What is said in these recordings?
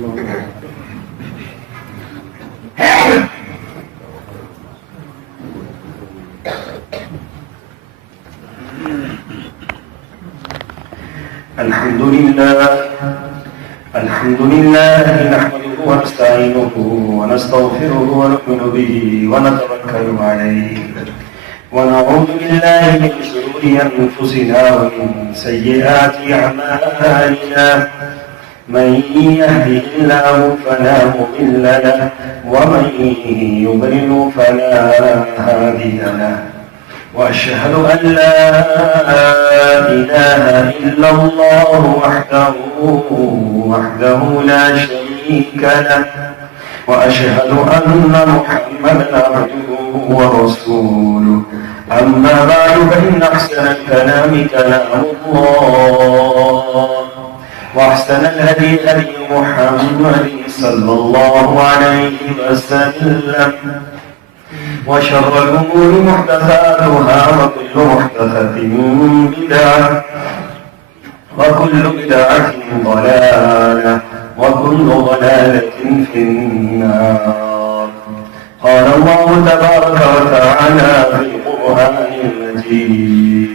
الحمد لله نحمده ونستعينه ونستغفره ونؤمن به ونتوكل عليه ونعوذ بالله من شرور أنفسنا ومن سيئات أعمالنا من يهده الله فلا مضل له ومن يضلل فلا هادي له وأشهد أن لا إله إلا الله وحده لا شريك له وأشهد أن محمدا عبده ورسوله أما بعد فإن أحسن الكلام كلام الله وأحسن الهدي هدي محمد صلى الله عليه وسلم وشر الأمور محدثاتها وكل محدثة بدعة وكل بدعة ضلالة وكل ضلالة في النار. قال الله تبارك وتعالى في القرآن المجيد: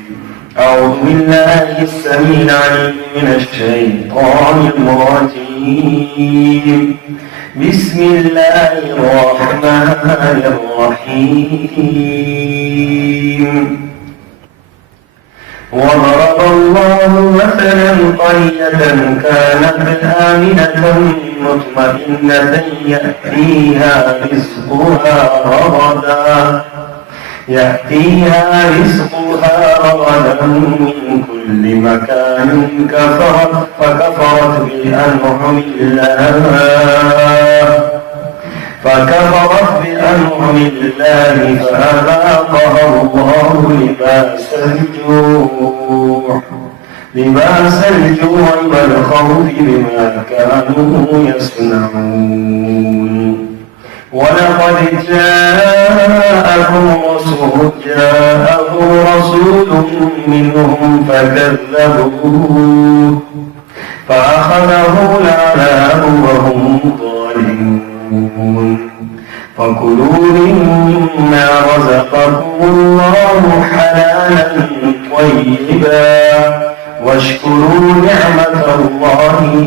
أعوذ بالله السميع العليم من الشيطان الرجيم. بسم الله الرحمن الرحيم. وضرب الله مثلا قرية كانت آمنة مطمئنة يأتيها رزقها رغدا من كل مكان فكفرت بأنعم الله فأذاقها الله لباس الجوع والخوف بما كانوا يصنعون. ولقد جاءهم رسول منهم فكذبوه فأخذهم العذاب وهم ظالمون. فكلوا مما رزقكم الله حلالا طيبا واشكروا نعمة الله إن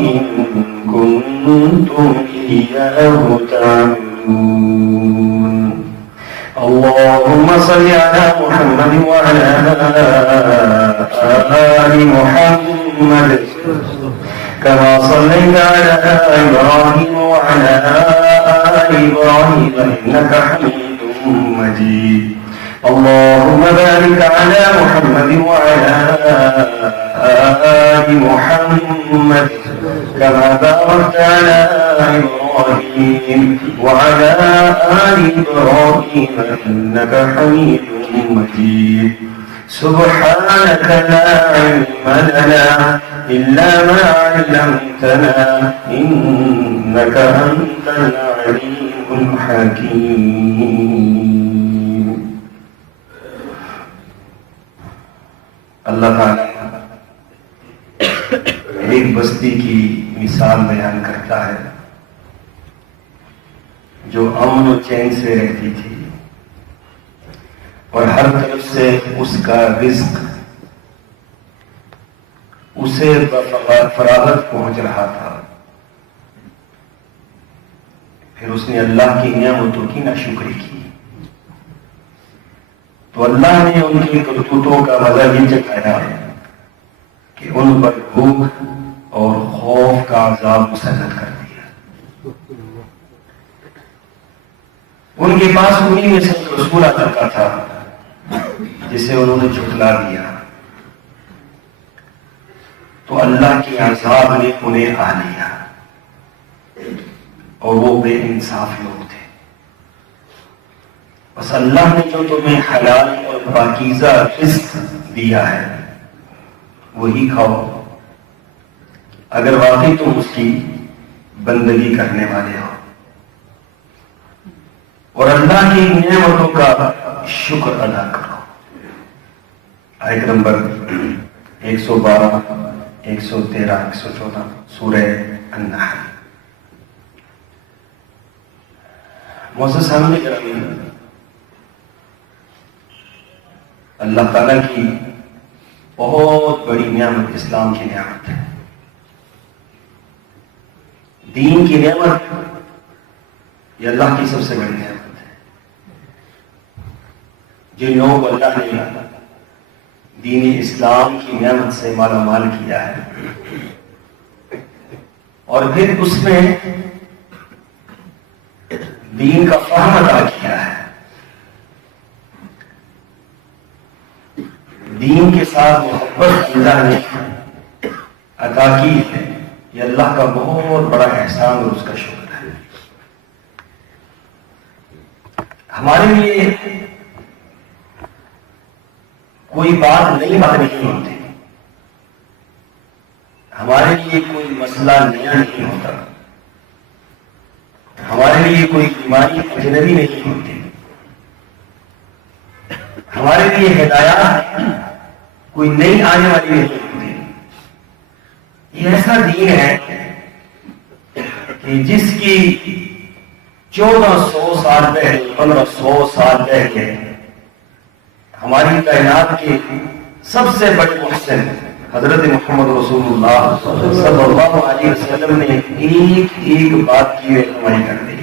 كنتم إياه تعبدون. اللهم صل على محمد وعلى آل محمد كما صليت على إبراهيم وعلى آل إبراهيم إنك حميد مجيد. اللهم بارك على محمد وعلى آل محمد كما باركت على إبراهيم وعلى آل إبراهيم إنك حميد مجيد. سبحانك لا علم لنا إلا ما علمتنا إنك أنت العليم الحكيم. اللہ تعالیٰ ایک بستی کی مثال بیان کرتا ہے جو امن و چین سے رہتی تھی اور ہر طرف سے اس کا رزق اسے فراغت پہنچ رہا تھا. پھر اس نے اللہ کی نعمتوں کی ناشکری کی تو اللہ نے ان کی کرتوتوں کا مزہ یہ چکھایا کہ ان پر بھوک اور خوف کا عذاب مسلط کر دیا. ان کے پاس انہی میں سے ایک رسول آ چکا تھا جسے انہوں نے جھٹلا دیا تو اللہ کے عذاب نے انہیں آ لیا اور وہ بے انصاف لوگ تھے. بس اللہ نے جو تمہیں حلال اور پاکیزہ رزق دیا ہے وہی کھاؤ اگر واقعی تم اس کی بندگی کرنے والے ہو اور اللہ کی نعمتوں کا شکر ادا کرو. آیت نمبر 112 113 114 سورہ النحل. معزز سامنے گرامی، اللہ تعالیٰ کی بہت بڑی نعمت اسلام کی نعمت ہے، دین کی نعمت یہ اللہ کی سب سے بڑی نعمت ہے۔ جن لوگوں کو اللہ نے دین اسلام کی نعمت سے مالا مال کیا ہے اور پھر اس میں دین کا فہم عطا کیا ہے، دین کے ساتھ محبت اللہ نے عطا کی ہے، یہ اللہ کا بہت بڑا احسان اور اس کا شکر ہے۔ ہمارے لیے کوئی بات نئی بات نہیں ہوتی، ہمارے لیے کوئی مسئلہ نیا نہیں ہوتا، ہمارے لیے کوئی بیماری اجنبی نہیں ہوتی، ہمارے لیے ہدایات کوئی نئی آنے والی نہیں ہوتی۔ یہ ایسا دین ہے کہ جس کی 1400 سال پہلے 1500 سال پہلے ہماری کائنات کے سب سے بڑے محسن حضرت محمد رسول اللہ صلی اللہ علیہ وسلم نے ایک ایک بات کی رہنمائی کر دی۔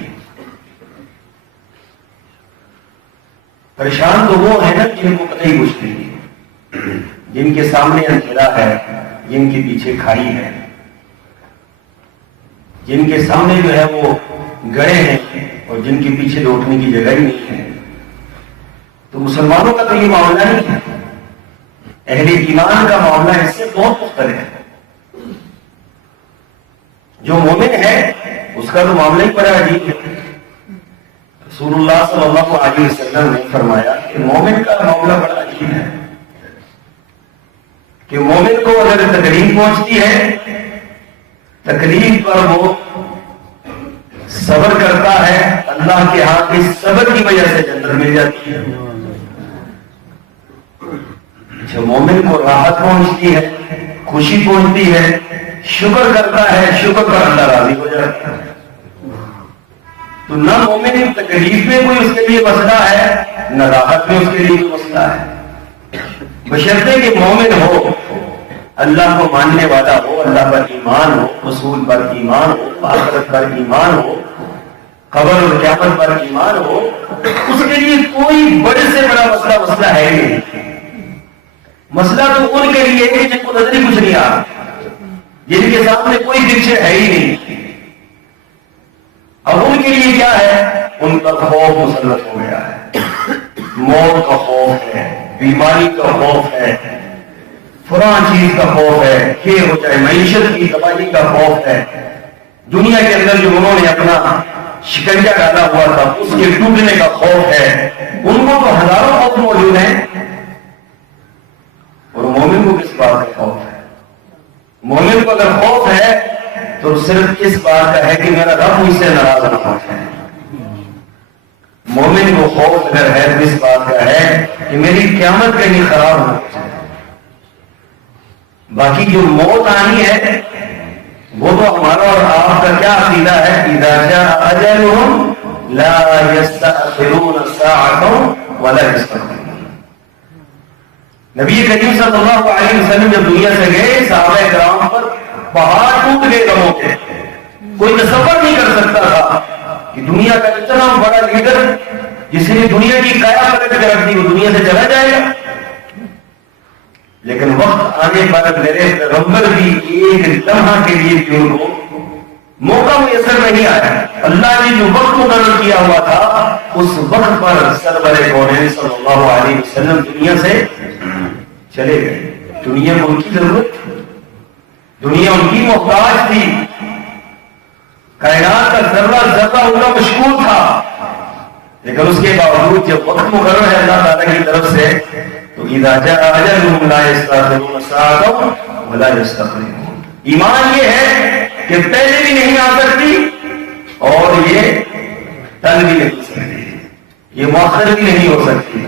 پریشان تو وہ ہے نا جن کو پتہ ہی کچھ نہیں، جن کے سامنے اندھیرا ہے، جن کے پیچھے کھائی ہے، جن کے سامنے جو ہے وہ گڑھے ہیں اور جن کے پیچھے لوٹنے کی جگہ ہی نہیں ہے۔ تو مسلمانوں کا تو یہ معاملہ نہیں ہے، اہل ایمان کا معاملہ اس سے بہت مختلف ہے۔ جو مومن ہے اس کا تو معاملہ ہی بڑا عجیب ہے۔ رسول اللہ صلی اللہ علیہ وسلم نے فرمایا کہ مومن کا معاملہ بڑا عجیب ہے، کہ مومن کو اگر تکلیف پہنچتی ہے، تکلیف پر وہ صبر کرتا ہے، اللہ کے ہاں اس صبر کی وجہ سے جنت مل جاتی ہے۔ جو مومن کو راحت پہنچتی ہے، خوشی پہنچتی ہے، شکر کرتا ہے، شکر پر اللہ راضی ہو جاتا ہے۔ تو نہ مومن تکلیف میں کوئی اس کے لیے مسئلہ ہے، نہ راحت میں اس کے لیے کوئی مسئلہ ہے، بشرطے کہ مومن ہو، اللہ کو ماننے والا ہو، اللہ پر ایمان ہو، رسول پر ایمان ہو، آخرت پر ایمان ہو، قبر اور قیامت پر ایمان ہو، اس کے لیے کوئی بڑے سے بڑا مسئلہ ہے ہی نہیں۔ مسئلہ تو ان کے لیے ہے جن کو نظر ہی کچھ نہیں آ رہا، جن کے سامنے کوئی پکچر ہے ہی نہیں۔ اب ان کے لیے کیا ہے؟ ان کا خوف مسلط ہو گیا ہے، موت کا خوف ہے، بیماری کا خوف ہے، فلاں چیز کا خوف ہے، کہ ہو جائے معیشت کی تباہی کا خوف ہے، دنیا کے اندر جو انہوں نے اپنا شکنجا ڈالا ہوا تھا اس کے ٹوٹنے کا خوف ہے۔ ان کو تو ہزاروں خوف موجود ہیں، اور مومن کو کس بات کا خوف ہے؟ مومن کو اگر خوف ہے تو صرف اس بات کا ہے کہ میرا رب مجھ سے ناراض نہ ہو جائے۔ مومن کو خوف اگر ہے تو اس بات کا ہے کہ میری قیامت کہیں خراب نہ ہو جائے۔ باقی جو موت آنی ہے وہ تو ہمارا اور آپ کا کیا عقیدہ ہے؟ اذا جاء اجلهم لا يستأخرون ساعة ولا يستقدمون۔ نبی کریم صلی اللہ علیہ وسلم جب دنیا سے گئے، صحابہ کرام پر پہاڑ ٹوٹ گئے غموں کے، کوئی تصور نہیں کر سکتا تھا کہ دنیا کا اتنا بڑا لیڈر جس نے دنیا کی قیا پلٹ کر رکھ دی وہ دنیا سے چلا جائے گا۔ لیکن وقت آنے پر میرے پیغمبر بھی ایک لمحہ کے لیے بھی ان کو موقع میسر نہیں آیا۔ اللہ نے جو وقت مقرر کیا ہوا تھا اس وقت پر سرور کونین صلی اللہ علیہ وسلم دنیا سے چلے گئے۔ دنیا کو ان کی ضرورت تھی، دنیا ان کی محتاج تھی، کائنات کا ذرہ ذرہ ان کا مشغول تھا، لیکن اس کے باوجود جب وقت مقرر ہے اللہ تعالیٰ کی طرف سے تو اذا جاء اجلهم لا يستأخرون ساعة ولا يستقدمون۔ ایمان یہ ہے کہ پہلے بھی نہیں آ سکتی اور یہ ٹل بھی نہیں سکتی، یہ مؤخر بھی نہیں ہو سکتی۔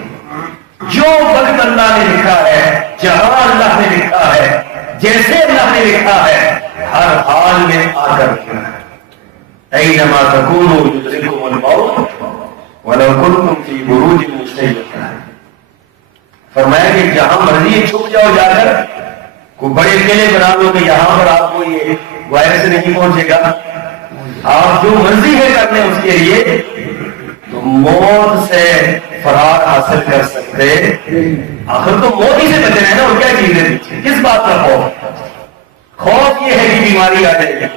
جو وقت اللہ نے لکھا ہے، جہاں اللہ نے لکھا ہے، جیسے اللہ نے لکھا ہے، ہر حال میں آ کر رکھنا ہے۔ اینما تکونوا یدرککم الموت وَلَوْ كُنْتُمْ فِي بُرُوجٍ مُشَيَّدَةٍ، فرمایا کہ جہاں مرضی چھپ جاؤ جا کر، کوئی بڑے قلعے بنا دو کہ یہاں پر آپ کو یہ وائرس نہیں پہنچے گا، آپ جو مرضی ہے کرنے اس کے لیے، تو موت سے فرار حاصل کر سکتے۔ آخر تو موت ہی سے بچنا ہے نا، اور کیا چیز ہے پیچھے؟ کس بات کا خوف؟ خوف یہ ہے کہ بیماری آ جائے گی،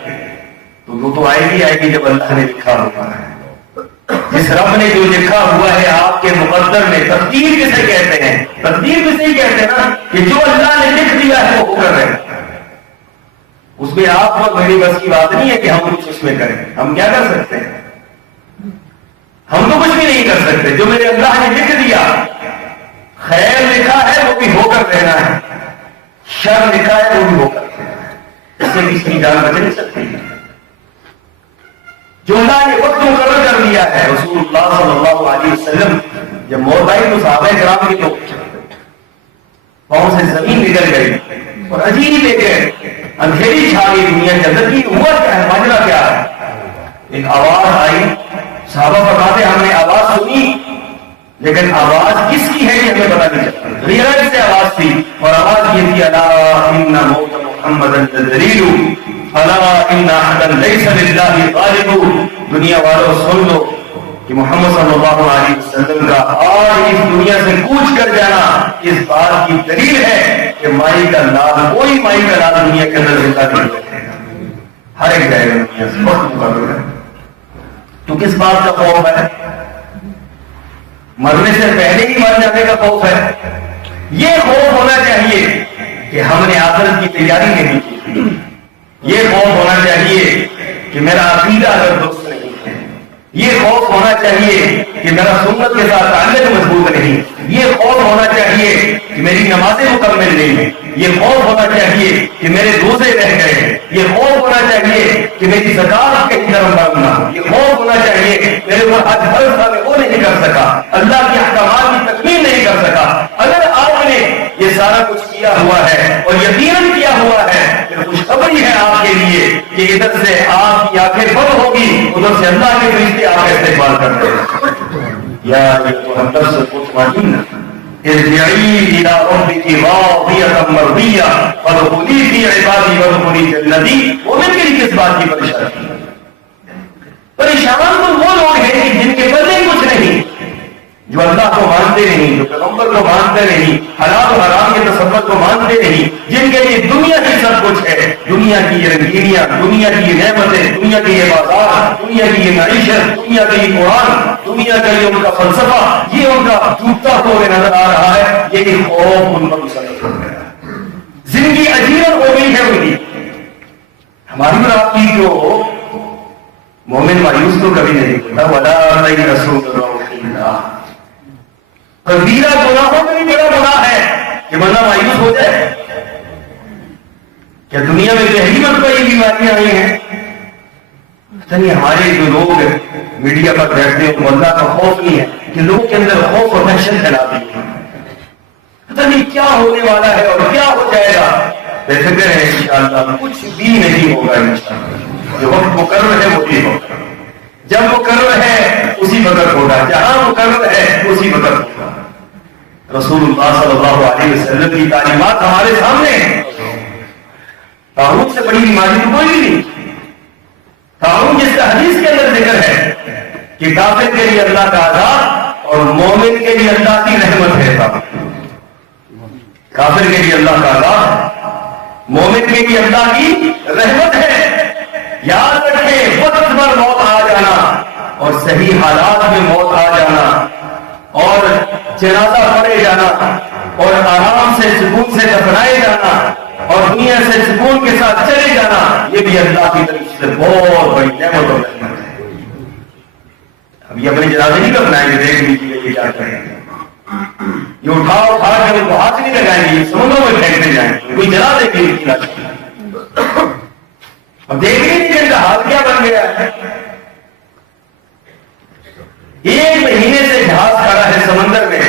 تو وہ تو آئے گی جب اللہ نے لکھا ہوا ہے۔ جس رب نے جو لکھا ہوا ہے آپ کے مقدر میں، تقدیر کسے کہتے ہیں؟ تقدیر کسے ہی کہتے ہیں نا، کہ جو اللہ نے لکھ دیا ہے وہ ہو کر رہے، اس میں آپ اور میری بس کی بات نہیں ہے کہ ہم کچھ اس میں کریں۔ ہم کیا کر سکتے ہیں؟ ہم تو کچھ بھی نہیں کر سکتے۔ جو میرے اللہ نے لکھ دیا، خیر لکھا ہے وہ بھی ہو کر رہنا ہے، شر لکھا ہے وہ بھی ہو کر رہنا ہے، اس سے کسی کی جان بچ نہیں سکتی۔ جو اللہ نے وقت مقرر کر دیا ہے، رسول اللہ صلی اللہ علیہ وسلم جب موت آئی تو صحابہ کرام کے لوگ پاؤں سے زمین نکل گئی اور عجیب ایک اندھیری چھا گئی دنیا کے اندر کی ہوا کیا ہے، ماجرا کیا ہے۔ ایک آواز آئی، صحابہ فرماتے ہم نے آواز سنی لیکن آواز کس کی ہے یہ ہمیں پتہ نہیں چلتا، غیرت سے آواز تھی، اور آواز یہ تھی الا ان موت محمد الدلیل الا ان احدا ليس لله غالب۔ دنیا والوں سن لو کہ محمد صلی اللہ علیہ وسلم کا آج اس دنیا سے کوچ کر جانا اس بات کی دلیل ہے کہ مائی کا لال، کوئی مائی کا لال دنیا کے اندر زندہ نہیں رہے گا، ہر ایک جائے گا دنیا سے، وقت مقرر ہے۔ تو کس بات کا خوف ہے؟ مرنے سے پہلے ہی مر جانے کا خوف ہے۔ یہ خوف ہونا چاہیے کہ ہم نے آخرت کی تیاری نہیں کی، یہ خوف ہونا چاہیے کہ میرا عقیدہ اگر درست نہیں ہے، یہ خوف ہونا چاہیے کہ میرا سنت کے ساتھ تعلق مضبوط نہیں، یہ خوف ہونا چاہیے کہ میری نمازیں مکمل نہیں ہیں، یہ خوف ہونا چاہیے کہ میرے روزے رہ گئے ہیں، یہ خوف ہونا چاہیے کہ میری زکات کہیں درم برم نہ ہو، یہ خوف ہونا چاہیے میرے اوپر حج فرض تھا میں وہ نہیں کر سکا، اللہ کے احکامات کی تکمیل نہیں کر سکا۔ اگر آپ نے یہ سارا کچھ کیا ہوا ہے اور یقیناً کیا ہوا ہے، پھر خوشخبری ہے آپ کے لیے کہ ادھر سے آپ کی آنکھیں بند ہوگی، ادھر سے اللہ کے فرشتے آپ کا استقبال کرتے ہیں۔ یا ایھا النفس المطمئنہ ارجعی الی ربک راضیۃ مرضیہ فادخلی فی عبادی وادخلی جنتی۔ مومن کے لیے کس بات کی پریشانی؟ پریشان تو وہ لوگ ہیں کہ جن کے پلے کچھ نہیں، جو اللہ کو مانتے نہیں، جو پیغمبر کو مانتے نہیں، حلال و حرام کے تصور کو مانتے نہیں، جن کے لیے دنیا ہی سب کچھ ہے، دنیا کی یہ رنگینیاں، دنیا کی یہ نعمتیں، دنیا کی یہ بازار، دنیا کی یہ معیشت، دنیا کا یہ قرآن، دنیا کا یہ ان کا فلسفہ، یہ ان کا ٹوٹتا ہوا نظر آ رہا ہے، یہی خوف ان پر مسلط ہو گیا، زندگی اجیرن ہو گئی ہے ان کی۔ ہماری اور آپ کی جو مومن مایوس تو کبھی نہیں ہوتا، وَلَا تَيْأَسُوا مِن رَوْحِ اللَّهِ۔ کبیرہ گناہوں میں بھی بڑا گناہ ہے کہ بندہ مایوس ہو جائے۔ کیا دنیا میں پہلی مرتبہ یہ بیماریاں آئی ہیں؟ پتہ نہیں ہمارے جو لوگ میڈیا پر بیٹھتے ہیں اللہ کا خوف نہیں ہے کہ لوگوں کے اندر خوف اور دہشت پھیلا دی ہے، پتہ نہیں کیا ہونے والا ہے اور کیا ہو جائے گا۔ بے فکر ہے انشاءاللہ کچھ بھی نہیں ہوگا، انشاءاللہ جو وقت مقرر ہے وہی ہوگا، جب مقرر ہے اسی وقت ہوگا، جہاں مقرر ہے اسی وقت ہوگا۔ رسول اللہ صلی اللہ علیہ وسلم کی تعلیمات ہمارے سامنے ہیں۔ طاعون سے بڑی بیماری تو کوئی نہیں، طاعون جس کا حدیث کے اندر ذکر ہے کہ کافر کے لیے اللہ کا عذاب اور مومن کے لیے اللہ کی رحمت ہے۔ کافر کے لیے اللہ کا عذاب، مومن کے لیے اللہ کی رحمت ہے۔ یاد رکھیں وقت پر موت آ جانا اور صحیح حالات میں موت آ جانا اور جنازہ پڑھے جانا اور آرام سے سکون سے دفنائے جانا اور دنیا سے سکون کے ساتھ چلے جانا، یہ بھی اللہ کی طرف سے بہت بڑی نعمت اور رحمت ہے۔ اب یہ اپنے جنازے نہیں دفنائیں گے، دیکھ لیجیے یہ کیا کریں گے، یہ اٹھا کے ان کو ہاتھ نہیں لگائیں گے، یہ سمندروں میں پھینکتے جائیں گے، کوئی جلا دے گی۔ اب دیکھ لیجیے ان کا حال کیا بن گیا ہے۔ ایک مہینے سے جہاز کھڑا ہے سمندر میں،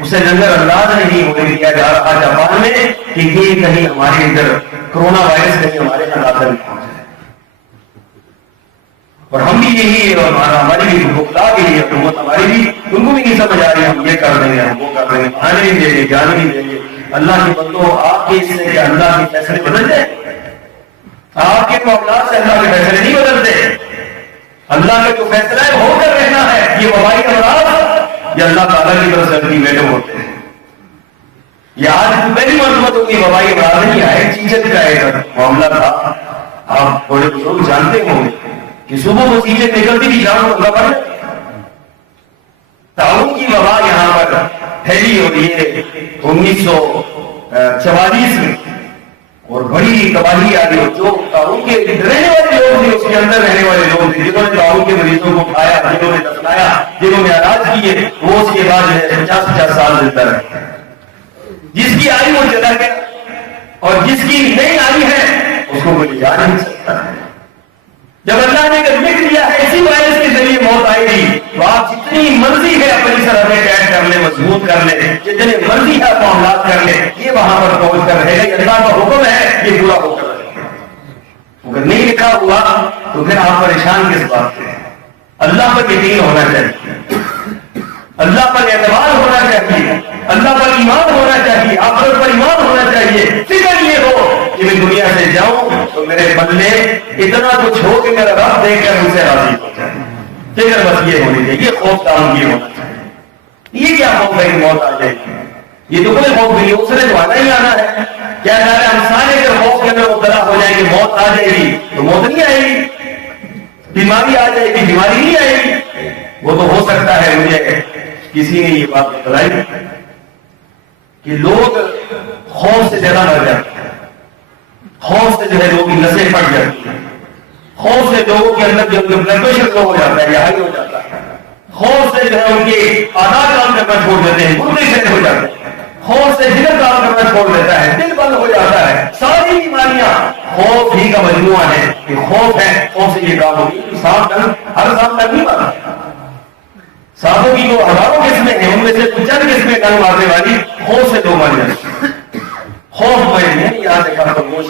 اسے نظر انداز نہیں ہونے دیا جا رہا جاپان میں کہ یہ کہیں ہمارے ادھر کرونا وائرس کہیں ہمارے حالات میں پہنچ جائے۔ اور ہم بھی یہی ہے، اور ہماری بھی حکومت بھی ہے، حکومت ہماری بھی، ان کو بھی نہیں سمجھ آ رہی ہم یہ کر دیں گے، ہم وہ کر دیں گے، آنے نہیں دیں گے، جانے نہیں دیں گے۔ اللہ کے بندوں، آپ کے اس سے کہ اللہ کے فیصلے بدل جائیں؟ آپ کے معاملات سے اللہ کے فیصلے نہیں بدلتے۔ اللہ کا جو فیصلہ ہے ہو کر رہنا ہے۔ یہ وبائی امراض یہ اللہ تعالیٰ کی طرف سے الٹیمیٹم ہوتے ہیں۔ یہ آج پہلی مرتبہ تو کوئی وبائی امراض نہیں آئے، چیچک کا ایک معاملہ تھا۔ آپ بڑے بزرگ جانتے ہوں گے کہ صبح وہ چیچک نکلتی تھی، شام کو اللہ پر طاعون کی وبا یہاں پر پھیلی اور یہ 1944 میں، اور بڑی تباہی آئی، اور جو طاعون کے رہنے والے لوگ تھے، اس کے اندر رہنے والے لوگ تھے، جنہوں نے طاعون کے مریضوں کو اٹھایا، جنہوں نے دفنایا، جنہوں نے علاج کیے، وہ اس کے بعد 50 سال زندہ رہے۔ جس کی آئی وہ چلا گیا، اور جس کی نہیں آئی ہے اس کو کوئی جا نہیں سکتا۔ جب اللہ نے اگر لکھ دیا ہے اسی وائرس کے ذریعے موت آئے گی، تو آپ جتنی مرضی ہے اپنی سرحدیں قید کر لیں، مضبوط کر لیں، جتنے مرضی ہے معاملات کر لیں، یہ وہاں پر پہنچ کر رہے گا۔ اللہ کا حکم ہے، یہ پورا ہو کر رہے گا۔ اگر نہیں لکھا ہوا تو پھر آپ پریشان کس بات سے؟ اللہ پر یقین ہونا چاہیے، اللہ پر اعتماد ہونا چاہیے، اللہ پر ایمان ہونا چاہیے، آخرت پر ایمان ہونا چاہیے۔ فکر یہ ہو کہ میں دنیا سے جاؤں تو میرے بندے اتنا کچھ ہو کہ میرا رب دیکھ کر مجھ سے راضی ہو جائے۔ فکر بس یہ ہونی چاہیے، یہ خوف کام یہ ہونا چاہیے۔ یہ کیا خوف ہے کہ موت آ جائے گی؟ یہ تو کوئی خوف نہیں، اس نے تو آنا ہی آنا ہے۔ کیا کہہ رہے ہم سارے کے خوف کے اندر مبتلا ہو جائیں گے، موت آ جائے گی تو موت نہیں آئے گی، بیماری آ جائے گی بیماری نہیں آئے گی۔ وہ تو ہو سکتا ہے، مجھے کسی نے یہ بات بتلائی کہ لوگ خوف سے زیادہ مر جاتے ہیں، خوف سے جو ہے لوگوں کی نسیں پھٹ جاتی ہیں، خوف سے لوگوں کے اندر جو بلڈ پریشر لو ہو جاتا ہے یا ہائی ہو جاتا ہے، خوف سے جو ہے ان کے آدھار کام کرنا چھوڑ دیتے ہیں، گردے سے ہو جاتے ہیں، خوف سے جگر کام کرنا چھوڑ دیتا ہے، دل بند ہو جاتا ہے۔ ساری بیماریاں خوف ہی کا مجموعہ ہے کہ خوف ہے، خوف سے یہ کام ہوگی۔ سانپ ڈنگ ہر سانپ ڈنگ نہیں مارتا، سانپوں کی تو ہزاروں قسمیں ہیں، ان میں سے کچھ چند قسمیں ڈنگ مارنے والی خوف سے دو مار جاتی ہیں۔ خوف میں یہاں دیکھا خرگوش،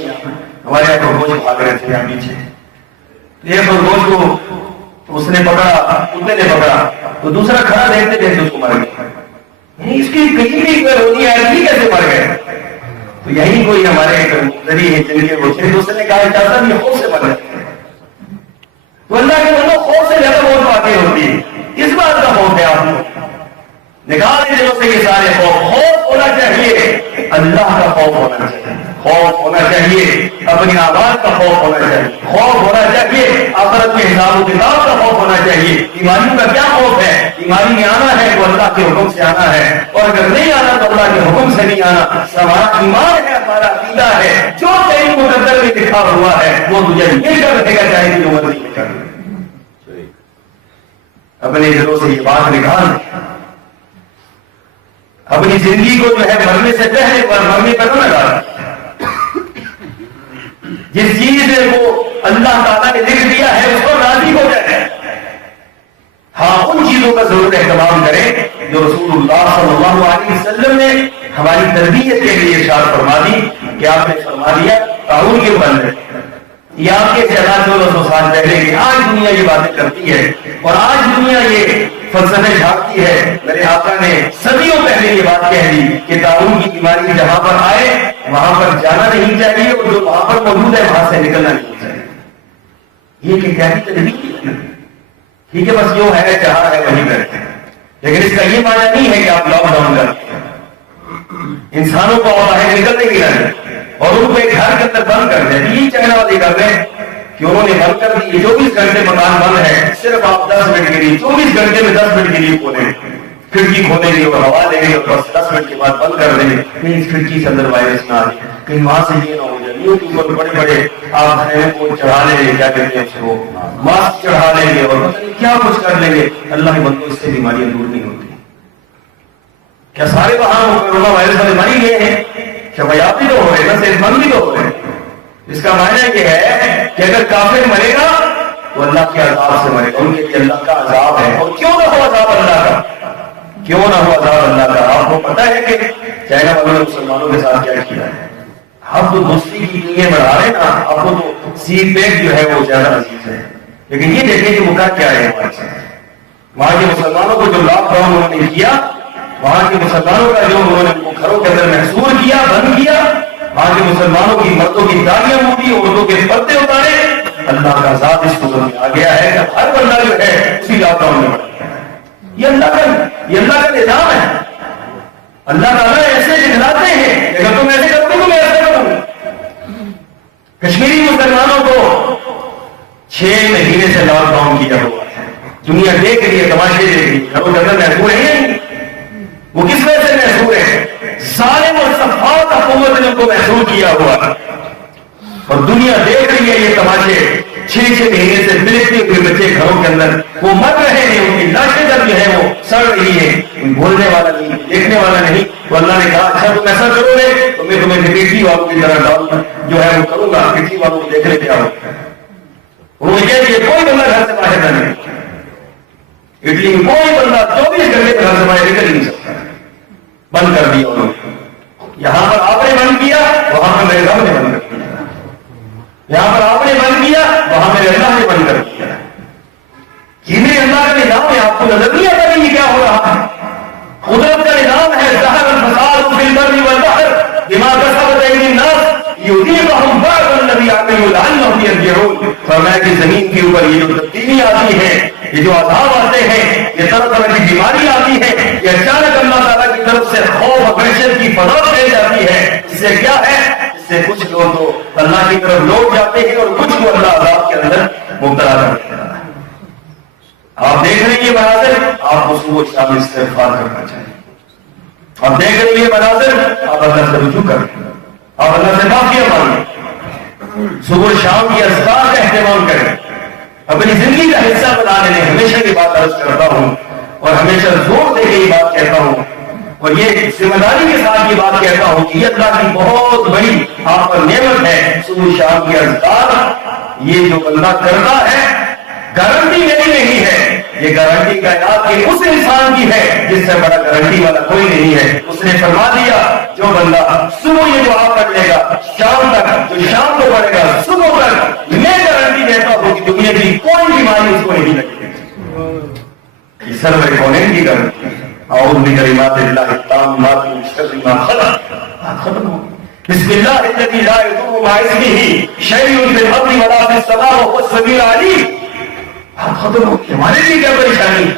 ہمارے یہاں خرگوش بھاگ رہے تھے یہاں پیچھے، ایک خرگوش کو اس نے پکڑا، کتے نے پکڑا تو دوسرا کھڑا دیکھتے دیکھتے اس کو مر گیا۔ اس کی کہیں بھی ہونی آئی کیسے مر گئے؟ تو یہی کوئی ہمارے ذریعے ہے جن کے بچے دوسرے نے کہا چاہتا بھی خوف سے مر گئے۔ تو اللہ کے بندوں خوف سے زیادہ موت واقع ہوتی ہے۔ کس بات کا خوف ہے؟ آپ کو نکال دیں دلوں سے یہ سارے خوف ہونا چاہیے، اللہ کا خوف ہونا چاہیے، خوف ہونا چاہیے، اپنی آواز کا خوف ہونا چاہیے، خوف ہونا چاہیے، آخرت کے حساب و کتاب کا خوف ہونا چاہیے۔ بیماریوں کا کیا خوف ہے؟ بیماری میں آنا ہے تو اللہ کے حکم سے آنا ہے، اور اگر نہیں آنا تو اللہ کے حکم سے نہیں آنا۔ ہمارا ایمان ہے، ہمارا عقیدہ ہے، جو تیری مقدر میں لکھا ہوا ہے وہ تجھے مل کر رہے گا، چاہے جو مرضی میں کر۔ اپنے دلوں سے یہ بات نکال، اپنی زندگی کو جو ہے مرنے سے پہلے پر مرنے پر نہ لگا۔ جس چیز کو اللہ تعالیٰ نے لکھ دیا ہے اس پر راضی ہو جائے۔ ہاں ان چیزوں کا ضرور اہتمام کریں جو رسول اللہ صلی اللہ علیہ وسلم نے ہماری تربیت کے لیے ارشاد فرما دی کہ آپ نے فرما دیا طاعون کے بندے یہ آپ کے 1400 سال پہلے کی۔ آج دنیا یہ باتیں کرتی ہے اور آج دنیا یہ فلسفے جھاڑتی ہے۔ میرے آقا نے صدیوں پہلے یہ بات کہہ دی کہ طاعون کی بیماری جہاں پر آئے وہاں پر جانا نہیں چاہیے، اور جو وہاں پر موجود ہے وہاں سے نکلنا نہیں چاہیے۔ یہ کہ کیا ٹھیک ہے، بس جو ہے جہاں ہے وہیں بیٹھے، لیکن اس کا یہ معنی نہیں ہے کہ آپ لاک ڈاؤن کرتے انسانوں کو باہر نکلنے کی رہے اور ان کو ایک گھر کے اندر بند کر دیں۔ یہ چائنا والے کر رہے ہیں کہ انہوں نے بند کر دی، 24 گھنٹے مکان بند ہے، صرف آپ 10 منٹ کے لیے 24 گھنٹے میں 10 منٹ کے لیے کھولیں، کھڑکی کھولیں گے اور ہوا لیں گے اور بس 10 منٹ کے بعد بند کر دیں گے، کہیں اس کھڑکی سے اندر وائرس نہ آئے، کہیں وہاں سے یہ نہ ہو جائے۔ یوٹیوب پر بڑے بڑے آپ کو چڑھا لیں گے، کیا کہتے ہیں اس کو، ماسک چڑھا لیں گے اور پتہ نہیں کیا کچھ کر لیں گے۔ اللہ کے بندوں اس سے بیماریاں دور نہیں ہوتی۔ کیا سارے وہاں کورونا وائرس والے مری گئے ہیں؟ شفایاب بھی تو ہو رہے ہیں، صحت مند بھی تو ہو رہے ہیں۔ اس کا معنی یہ ہے کہ اگر کافر مرے گا تو اللہ کے عذاب سے مرے گا، ان کے لیے اللہ کا عذاب ہے۔ اور کیوں نہ ہو عذاب اللہ کا، کیوں نہ ہو عذاب اللہ کا؟ آپ کو پتا ہے کہ چائنا والوں نے مسلمانوں کے ساتھ کیا کیا ہے؟ آپ تو دوستی کی دنیا بڑھا رہے ہیں نا، آپ کو تو سی پیک جو ہے وہ زیادہ عزیز ہے۔ لیکن یہ دیکھیں کہ وہ کر کیا ہے ہمارے ساتھ. وہاں کے مسلمانوں کو جو لاک ڈاؤن انہوں نے کیا، وہاں کے مسلمانوں کا جو انہوں نے گھروں کے اندر محصور کیا، بند کیا، وہاں کے مسلمانوں کی مردوں کی داڑیاں موڑی، عورتوں کے پردے اتارے، اللہ کا ذات اس صورت میں آ گیا ہے کہ ہر بندہ جو ہے اسی لاک ڈاؤن میں پڑ گیا. یہ اللہ کا نظام ہے. اللہ تعالیٰ ایسے دکھلاتے ہیں کہ اگر تم ایسے کرو تو میں ایسے کروں. کشمیری مسلمانوں کو 6 مہینے سے لاک ڈاؤن کیا ہوا ہے. دنیا دیکھ رہی ہے، تماشے دیکھ رہی ہے. گھروں کے اندر محفوظ ہیں. وہ کس وجہ سے محفوظ ہے؟ ظالم اور صفات حکومت نے ان کو محفوظ کیا ہوا ہے. اور دنیا دیکھ رہی ہے یہ تماشے. 6 مہینے سے بلکتے ہوئے بچے گھروں کے اندر وہ مر رہے ہیں، ان کی لاشیں جب جو ہے وہ سڑ رہی ہے. بولنے والا نہیں، دیکھنے والا نہیں. تو اللہ نے کہا اچھا تم ایسا کرو گے تو میں تمہیں ڈکیٹی والوں کی طرح ڈاؤن جو ہے وہ کروں گا. ڈکیٹی والوں کو دیکھ لے کیا ہو. انہوں نے کہا کہ کوئی بندہ گھر سے باہر نہ نکلے. اٹلی میں کوئی بندہ 24 گھنٹے گھر سے باہر نکل نہیں سکتا. بند کر دیا انہوں نے. یہاں پر آپ نے بند کیا، وہاں پر میرے رب نے بند کر دیا. یہاں پر آپ نے بند کیا، وہاں میرے اللہ نے بند کر دیا. یہ میرے اللہ کا نظام ہے. آپ کو نظر نہیں آتا کہ یہ کیا ہو رہا ہے؟ قدرت کا نظام ہے. ظہر الفساد فی البر والبحر بما کسبت ایدی الناس یذیقہم بعض الذی عملوا لعلہم یرجعون. فرمایا کہ زمین کے اوپر یہ جو تبدیلی آتی ہے، یہ جو عذاب آتے ہیں، یہ طرح طرح کی بیماری آتی ہے، یہ اچانک اللہ تعالیٰ کی طرف سے خوف اور وحشت کی فضا پھیل جاتی ہے. اس سے کیا ہے؟ اس سے کچھ لوگ تو اللہ کی طرف لوٹ جاتے ہیں اور کچھ کو اللہ عذاب کے اندر مبتلا کر دیتا ہے. آپ دیکھ رہے ہیں یہ مناظر، آپ کو صبح شام استغفار کرنا چاہیے. آپ دیکھ رہے ہیں یہ مناظر، آپ اللہ سے رجوع کریں، آپ اللہ سے معافی مانگیں. صبح شام کی اذکار کا اہتمام کریں. اپنی زندگی کا حصہ بنا لیں. ہمیشہ یہ بات عرض کرتا ہوں اور ہمیشہ زور دے کے یہ بات کہتا ہوں اور یہ ذمہ داری کے ساتھ یہ بات کہتا ہوں کہ یہ اللہ کی بہت بڑی آپ پر نعمت ہے. صبح شام کی اذکار یہ جو بندہ کرتا ہے، گارنٹی میری نہیں ہے، یہ گارنٹی کائنات کے اس انسان کی ہے جس سے بڑا گارنٹی والا کوئی نہیں ہے. اس نے فرما دیا جو بندہ صبح یہ دعا پڑھ لے گا، شام تک جو شام کو پڑھے گا، صبح تک میں گارنٹی دیتا ہوں کہ دنیا کی کوئی بیماری اس کو نہیں لگے گی. یہ سرور کونین کی گارنٹی ہے. اعوذ بکلمات اللہ التامات من شر ما خلق. ختم ہو. بسم اللہ الذی لا یضر مع اسمہ شیء فی الارض ولا فی السماء وهو السمیع العلیم. ختم ہو. ہمارے لیے کیا پریشانی؟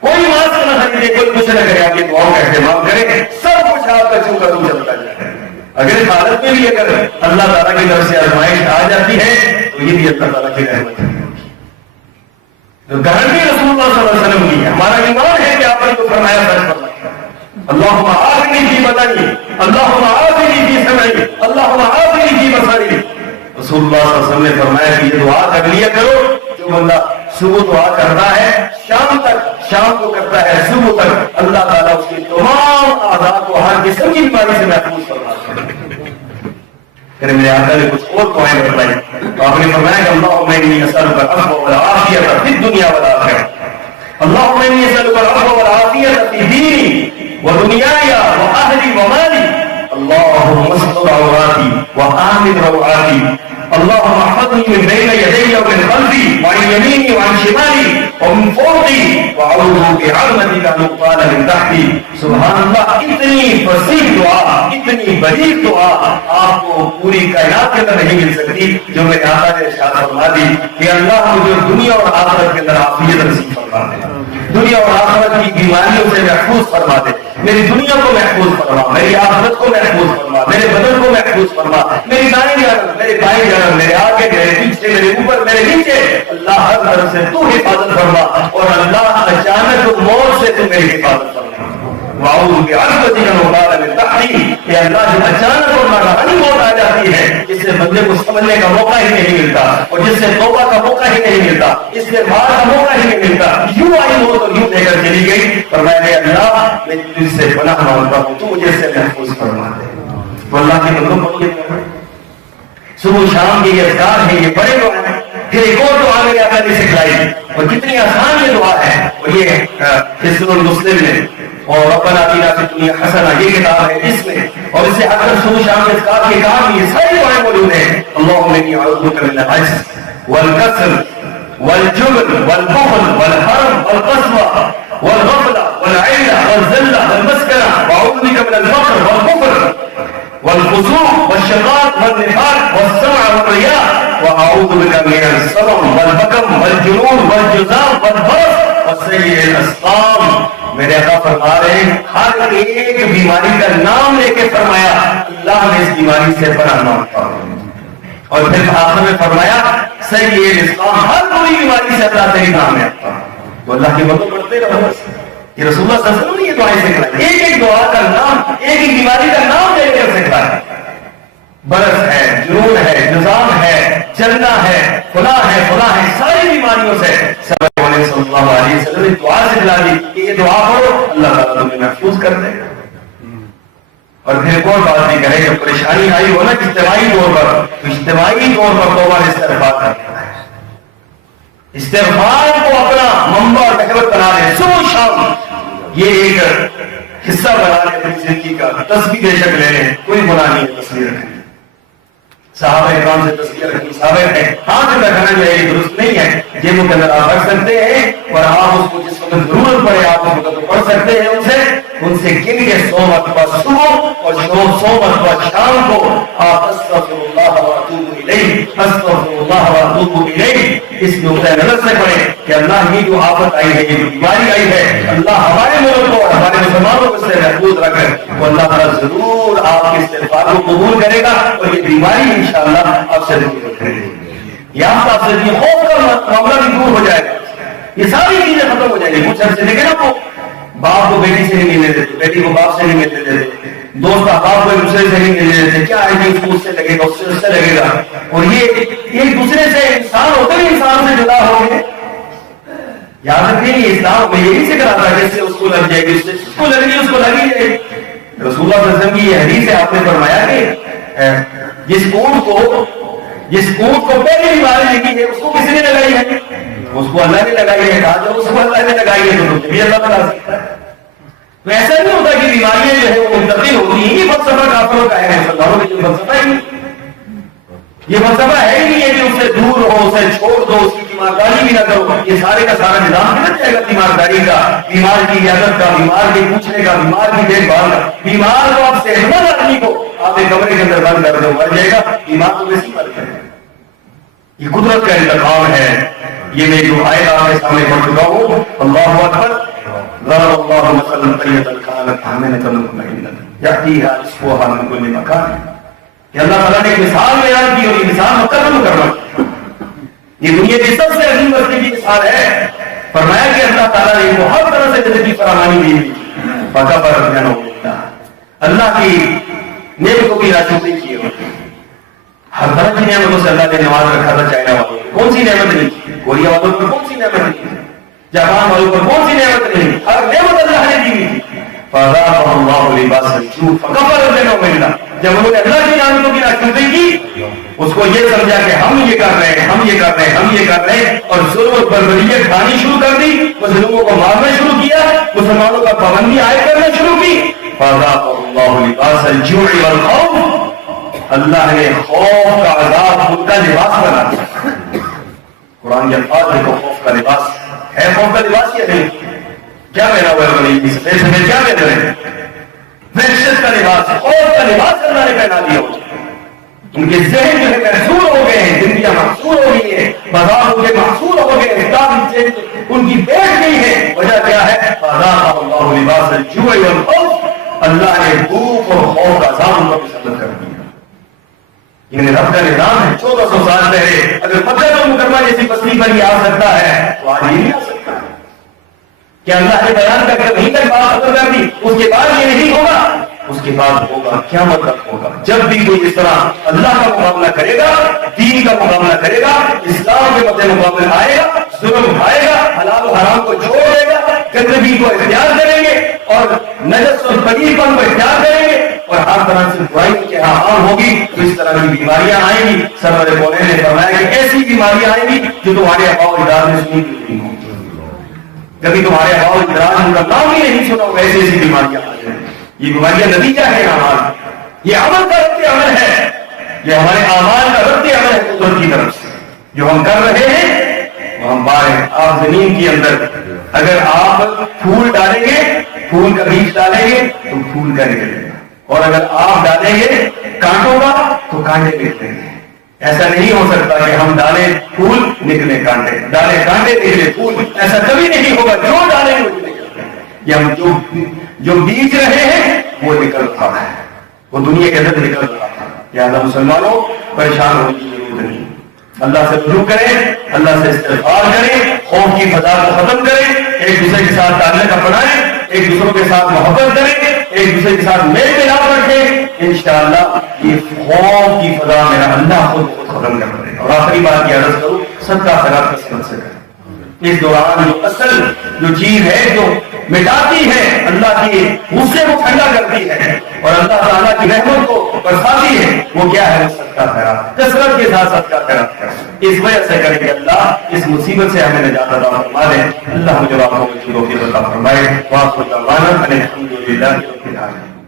کوئی ماسک نہ خریدے، کوئی کچھ نہ کرے. آپ یہ دعاؤں کا اہتمام کریں، سب کچھ آپ کا چونکہ تم چلتا جائے. اگر اس حالت میں بھی اگر اللہ تعالیٰ کی طرف سے آزمائش آ جاتی ہے تو یہ بھی اللہ تعالیٰ کی رحمت ہے. تو گارنٹی رسول اللہ صلی اللہ علیہ وسلم کی ہے. ہمارا ایمان ہے کہ آپ نے تو فرمایا سچ فرمایا. اللہم آفنی فی بدنی، اللہم آفنی فی سمعی، اللہم آفنی فی بصری. رسول اللہ صلی اللہ علیہ وسلم نے فرمایا کہ یہ دعا کر لیا کرو. جو بندہ صبح دعا کرتا ہے، شام تک، شام کو کرتا ہے، صبح تک، اللہ تعالیٰ اس کے تمام اعضاء کو ہر قسم کی بیماری سے محفوظ فرماتا ہے. پھر میرے آقا نے کچھ اور دعائیں بتلائی تو آپ نے فرمایا کہ اللہم انی اسألک العفو والعافیۃ فی الدنیا والآخرہ. اللہم انی اسألک العفو والعافیۃ فی دینی ودنیای واہلی ومالی. اللہم استر عوراتی وآمن روعاتی. اللهم احفظني من بين يدي ومن خلفي وعن يميني وعن شمالي ومن فوقي واعوذ بعظمتك ان اغتال من تحتي. سبحان اللہ. اتنی فصیح دعا، اتنی بلیغ دعا آپ کو پوری کائنات کے اندر نہیں مل سکتی جو میرے آقا نے ارشاد فرما دی کہ اللہ مجھے دنیا اور آخرت کے اندر عافیت نصیب فرما دے، دنیا اور آخرت کی بیماریوں سے محفوظ فرما دے. میری دنیا کو محفوظ فرما، میری آخرت کو محفوظ فرما، میرے بدن کو محفوظ فرما، میری دائیں جانب، میرے بائیں جانب، میرے آگے، میرے پیچھے، میرے اوپر، میرے نیچے. اللہ ہر طرف سے تو حفاظت فرما اور اللہ اچانک موت سے تو میری حفاظت فرما. واعوذ بعظمتک ان اغتال من تحتی. کہ اللہ جو اچانک اور ناگہانی موت آ جاتی ہے جس سے بندے کو سمجھنے کا موقع ہی نہیں ملتا اور جس سے توبہ کا موقع ہی نہیں ملتا، استغفار کا موقع ہی نہیں ملتا، یوں آئی موت اور یوں لے کر چلی گئی. فرمایا اللہ میں تجھ سے پناہ مانگتا ہوں، تو مجھے اس سے محفوظ فرما دے. تو اللہ کے بندوں کو یہ صبح شام کی یہ اذکار ہے، یہ بڑے دعا ہے. پھر ایک اور دعا میرے آقا نے سکھلائی اور کتنی آسان یہ دعا ہے اور یہ حصن المسلم نے اور ربنا آتنا فی الدنیا حسنہ یہ کتاب ہے اس میں اور اس سے اگر صبح شام کے اذکار کے کام یہ ساری دعائیں موجود ہیں. اللہم انی اعوذ بک من العجز والکسل والجبن والبخل والحرم والقسوة والغفلة والعلة والذلة والمسكنة، وأعوذ بك من الفقر والكفر والفسوق والشقاق والنفاق والسمع والرياء، وأعوذ بك من الصرم والبكم والجنون والجذام والبرص وسيء الأسقام۔ میرے آقا فرما رہے ہیں ہر ایک بیماری کا نام لے کے فرمایا اللہ نے اس بیماری سے پناہ مانگتا ہوں، اور پھر آخر میں فرمایا سیء الاسقام، ہر کوئی بیماری سے اللہ تیری نام ہے، تو اللہ کی بندوں پڑھتے رہو۔ یہ رسول اللہ صلی اللہ علیہ وسلم نے یہ دعائیں سکھلائی، ایک ایک دعا کا نام، ایک ایک بیماری کا نام لے کر سکھلایا۔ برس ہے، جنون ہے، جذام ہے، چلنا ہے، خدا ہے، ساری بیماریوں سے صلی اللہ علیہ وسلم نے دعا سکھلا دی کہ یہ دعا کرو اللہ تعالیٰ تمہیں محفوظ کر دے گا۔ اور پھر کوئی بات نہیں کرے کہ پریشانی آئی ہو نا اجتماعی طور پر، تو اجتماعی طور پر توبہ استغفار کرنا ہے، استغفار کو اپنا منبع اور رحمت بنا لے، صبح شام یہ ایک حصہ بنا لے اپنی زندگی کا۔ تسبیح بے شک لے لیں، کوئی گناہ نہیں ہے تسبیح رکھنے، صحابہ اکرام سے تسبیح رکھنی ثابت ہے، ہاتھ میں رکھنا جو ہے یہ درست نہیں ہے، جیبوں کے اندر آپ رکھ سکتے ہیں اور آپ اس کو جس وقت ضرورت پڑے آپ اس وقت پڑھ سکتے ہیں، ان سے گن کے 100 مرتبہ صبح اور 100 مرتبہ شام کو آپ استغفر اللہ واتوب الیہ، استغفر اللہ واتوب الیہ اس نقطۂ نظر سے پڑھیں کہ اللہ یہ جو آفت آئی ہے، یہ جو بیماری آئی ہے، اللہ ہمارے ملک کو اور ہمارے مسلمانوں کو اس سے محفوظ رکھے، تو اللہ تعالیٰ ضرور آپ کے استغفار کو قبول کرے گا اور یہ بیماری انشاءاللہ آپ سے دور کرے گی، یا آپ سے یہ خوف کا معاملہ بھی دور ہو جائے گا، یہ ساری چیزیں ختم ہو جائیں گی۔ کچھ عرصے دیکھیں نا وہ باپ کو بیٹی سے نہیں ملنے دیتے، بیٹی کو باپ سے نہیں ملنے دیتے، دوست احباب کو ایک دوسرے سے نہیں ملنے دیتے، کیا ہے کہ اس سے لگے گا، اس سے لگے گا، اور یہ ایک دوسرے سے انسان ہوتے بھی انسان سے جدا ہو گئے۔ یاد رکھیں یہ اسلام میں یہی سے کراتا ہے، جس سے اس کو لگ جائے گی، اس کو لگی اس کو لگی جائے گی۔ رسول اللہ صلی اللہ علیہ وسلم کی یہ حدیث ہے، آپ نے فرمایا کہ جس اونٹ کو پہلی بیماری لگی ہے اس کو کس نے لگائی ہے؟ اس کو اللہ نے لگائی ہے، کہا جو اس کو اللہ نے لگائی ہے تو بھی اللہ بتا سکتا ہے۔ تو ایسا نہیں ہوتا کہ بیماریاں جو ہے وہ منتقل ہوتی ہیں، یہ فلسفہ کافروں کا ہے، مسلمانوں کا جو فلسفہ ہے یہ فلسفہ ہے ہی نہیں ہے کہ اس سے دور ہو، اسے چھوڑ دو، اس کی تیمارداری بھی نہ کرو، یہ سارے کا سارا نظام بن جائے گا تیمارداری کا، بیمار کی عیادت کا، بیمار کے پوچھنے کا، بیمار کی دیکھ بھال کا۔ بیمار کو آپ صحت مند آدمی کو آپ ایک کمرے کے اندر بند کر دو، مر جائے گا، بیمار کو ویسے ہی مر جائے گا۔ یہ قدرت کا انتخاب ہے۔ یہ میں جو آیت آپ کے سامنے پڑھ چکا ہوں، اللہ اکبر، ضرب اللہ مثلا قرية كانت آمنة مطمئنة يأتيها رزقها من كل مكان، کہ اللہ تعالیٰ نے ایک مثال بیان کی اور یہ مثال مکرم کرنا، یہ دنیا کی سب سے عظیم بستی کی مثال ہے۔ فرمایا کہ اللہ تعالیٰ نے کو ہر طرح سے زندگی فراوانی دی ہوئی، فکفر بنعمت اللہ، اللہ کی نعمتوں کی ناشکری کی ہوئی، ہر طرح کی نعمتوں سے اللہ نے نواز رکھا تھا۔ چائنا والوں کو کون سی نعمت نہیں تھی، کوریا والوں کو کون سی نعمت نہیں تھی، جاپان والوں کو کون سی نعمت نہیں، ہر نعمت اللہ نے دی ہوئی تھی۔ فَأَذَاقَهُ اللَّهُ لِبَاسَ الْجُوعِ فَكَفَرَ بِنِعْمَةِ اللَّهِ، جب انہوں نے اللہ کی نعمتوں کی ناشکری کی، اس کو یہ سمجھا کہ ہم یہ کر رہے ہیں، ہم یہ کر رہے ہیں، ہم یہ کر رہے ہیں، اور ظلم اور بربریت کھانی شروع کر دی، مظلوموں کو مارنا شروع کیا، مسلمانوں کا پابندی عائد کرنا شروع کی۔ فَأَذَاقَهُ اللَّهُ لِبَاسَ الْجُوعِ وَالْخَوْفِ، اللہ نے خوف کا عذاب ان کا لباس بنا دیا۔ قرآن کے الفاظ دیکھو، خوف کا لباس ہے، خوف کا لباس یہ نہیں کیا پہنا ہوا ہے، بنی سفید سفید کیا پہن رہے ہیں، وحشت کا لباس، خوف کا لباس اللہ نے پہنا دیا۔ ان کے ذہن جو ہے محصور ہو گئے ہیں، زندگیاں محصور ہو گئی ہیں، بازار ان کے محصور ہو گئے ہیں، ان کی بیٹھ گئی ہے۔ وجہ کیا ہے؟ فَأَذَاقَهُ اللَّهُ لِبَاسَ الْجُوعِ وَالْخَوْفِ، اللہ نے بھوک اور خوف کا عذاب ان کو مسلط کر دیا۔ یہ رب کا نظام ہے۔ 1400 سال پہلے اگر مکہ المکرمہ جیسی بستی پر یہ آ سکتا ہے تو آج یہ نہیں آ سکتا۔ کیا اللہ نے بیان کر کے وہیں تک بات ختم کر دی، اس کے بعد یہ نہیں ہوگا؟ اس کے بعد ہوگا، قیامت تک ہوگا۔ جب بھی کوئی اس طرح اللہ کا مقابلہ کرے گا، دین کا مقابلہ کرے گا، اسلام کے مد مقابل آئے گا، ظلم اٹھائے گا، حلال و حرام کو چھوڑ دے گا، گندگی کو اختیار کریں گے اور نجس اور پلیت پن کو اختیار کریں گے اور ہر طرح سے برائی کے عام ہوگی، تو اس طرح کی بیماریاں آئیں گی۔ سرور کونین نے فرمایا کہ ایسی بیماریاں آئیں گی جو تمہارے آباء و اجداد نے سنی نہیں ہوں، کبھی تمہارے آباء و اجداد ان کا نام ہی نہیں سنا ہو، ایسی ایسی بیماریاں آ جائیں۔ یہ بیماریاں نتیجہ ہے اعمال، یہ عمل کا رد عمل ہے، یہ ہمارے اعمال کا رد عمل ہے قدرت کی طرف سے۔ جو ہم کر رہے ہیں وہ ہم پا رہے ہیں. آپ زمین کے اندر اگر آپ پھول ڈالیں گے, پھول کا بیج ڈالیں گے تو پھول کا نکلے گا, اور اگر آپ ڈالیں گے کانٹوں کا تو کانٹے نکلیں گے. ایسا نہیں ہو سکتا کہ ہم ڈالیں پھول نکلے کانٹے, ڈالیں کانٹے نکلے پھول, ایسا کبھی نہیں ہوگا. جو ڈالیں گے یہ ہم جو بیج رہے ہیں وہ نکل رہا ہے, وہ دنیا کے اندر نکل رہا ہے. لہٰذا مسلمانوں پریشان ہونے کی ضرورت نہیں, اللہ سے رجوع کریں, اللہ سے استغفار کریں, خوف کی فضا کو ختم کریں, ایک دوسرے کے ساتھ تعلق اپنائیں, ایک دوسروں کے ساتھ محبت کریں, ایک دوسرے کے ساتھ میل ملاپ رکھیں. انشاءاللہ یہ خوف کی فضا میرا اللہ خود ختم کر دے گا. اور آخری بات یہ عرض کروں, صدقہ خیرات کا سبب سے کریں. اس دوران جو اصل جو چیز ہے جو مٹاتی ہے اللہ کی غصے کو ٹھنڈا کرتی ہے اور اللہ تعالیٰ کی رحمت کو برساتی ہے, وہ کیا ہے؟ صدقہ خیرات. کثرت کے ساتھ صدقہ خیرات کریں. اس وجہ سے کریں کہ اللہ اس مصیبت سے ہمیں نجات عطا فرما دے. اللہ مجھے آپ کو توفیق عطا فرمائے. وآخر دعوانا ان الحمد للہ رب العالمین.